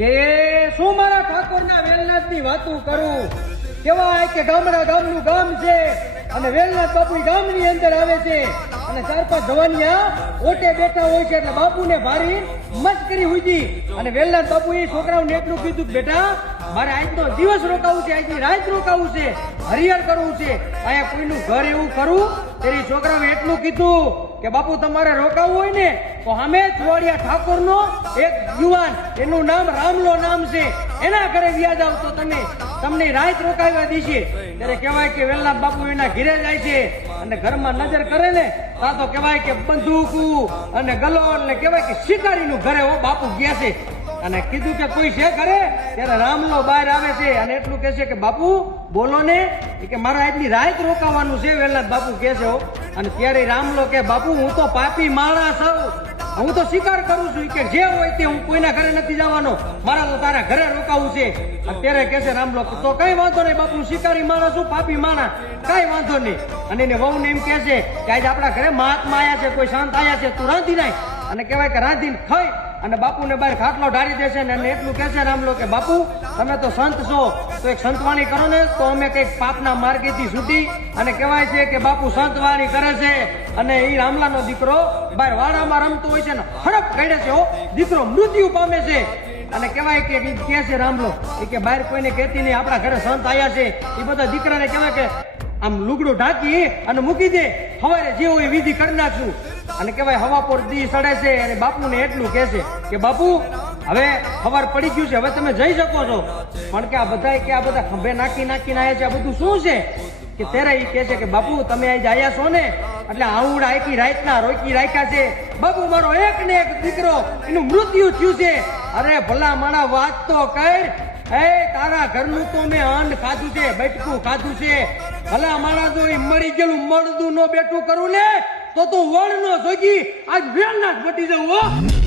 કે શું મારા ઠાકોરના વેલનાથની વાતું કરું. કેવાય કે ગામડા ગામનું ગામ છે અને વેલનાથ બાપુ ગામની અંદર આવે છે. અને ચાર પાંચ જવાનિયા ઓટે બેઠા હોય છે એટલે બાપુને ભારી મસ્કરી હુજી અને વેલનાથ બાપુ એ છોકરાઓને એટલું કીધું બેટા, મારે આજનો દિવસ રોકાવું છે, આજની રાત રોકાવું છે હરિહર કરવું છે. અહીંયા કોઈનું ઘર એવું કરવું તેની છોકરાઓએ એટલું કીધું કે બાપુ, તમારે રોકાવું હોય ને, તો અમે ચુવાડિયા ઠાકોરનો એક યુવાન, એનું નામ રામલો નામ છે. એના ઘરે વ્યાજ આવતો તમે, તમને રાત રોકાવ્યા દીશે. ત્યારે કહેવાય કે વેલના બાપુ એના ઘરે જાય છે અને ઘરમાં નજર કરે ને, તા તો કહેવાય કે બંદૂકુ અને ગલોન ને કહેવાય કે શિકારીનું ઘરે હો બાપુ ગયા છે. અને કીધું કે કોઈ છે ઘરે? ત્યારે રામલો બહાર આવે છે અને એટલું કહે છે કે બાપુ, બોલો ને કે મારા એટલી રાત રોકાવાનું છે, વેલનાથ બાપુ કહે છે હો. અને ત્યારે રામલો કે, બાપુ, હું તો પાપી માળા છું. હું તો સ્વીકાર કરું છું કે, જે હોય તે હું કોઈના ઘરે નથી જવાનો. મારા તો તારા ઘરે રોકાવું છે. અત્યારે કે છે રામલો, તો કઈ વાંધો નહીં, બાપુ શિકારી માણસ છું, પાપી માણસ. કઈ વાંધો નહીં. અને એને વહુ એમ કહે છે કે, આજે આપણા ઘરે મહાત્મા આવ્યા છે, કોઈ શાંત આવ્યા છે, તું રાંધી નાય અને કહેવાય કે રાંધીને ખાઈ અને બાપુને બહાર ખાટલો ઢાળી દેશે ને એટલું કહે છે રામલો કે, બાપુ, તમે તો સંત છો. તો એક સંતવાણી કરો ને, તો અમે કંઈક પાપના માર્ગેથી છૂટી અને કહેવાય છે કે બાપુ સંતવાણી કરે છે અને એ રામલાનો દીકરો બહાર વાડામાં રમતો હોય છે ને, હડપ કાઢે છે દીકરો મૃત્યુ પામે છે. અને કહેવાય કે કે છે રામલો એ કે બહાર કોઈને કહેતી નહીં, આપણા ઘરે સંત આવ્યા છે. એ બધા દીકરાને કહેવાય કે આમ લુગડું ઢાંકી અને મૂકી દે. હવે જે હોય વિધિ કરી નાખશું. અને કહેવાય હવા પર દી સડે છે અને બાપુને એટલું કહે છે કે બાપુ હવે ખબર પડી ગયું છે, હવે તમે જઈ શકો છો. પણ કે આ બધા કે આ બધા ખંભે નાખી નાખીને આવ્યા છે, આ બધું શું છે? કે ત્યારે એ કહે છે કે, બાપુ, તમે અહીં આવ્યા છો ને? એટલે આવું એકી રાતના રોકી રાખ્યા છે. બાપુ, મારો એક ને એક દીકરો, એનું મૃત્યુ થયું છે. અરે ભલા માણા, વાત તો કર. એ તારા ઘરનું તો મેં અન્ન ખાધું છે બેઠકું ખાધું છે. ભલા માણા જો એ મળી ગયેલું મળદું નો બેઠું કરું ને, તો તું વળ નો જોગી આજ વેલના જ મટી જવું હો.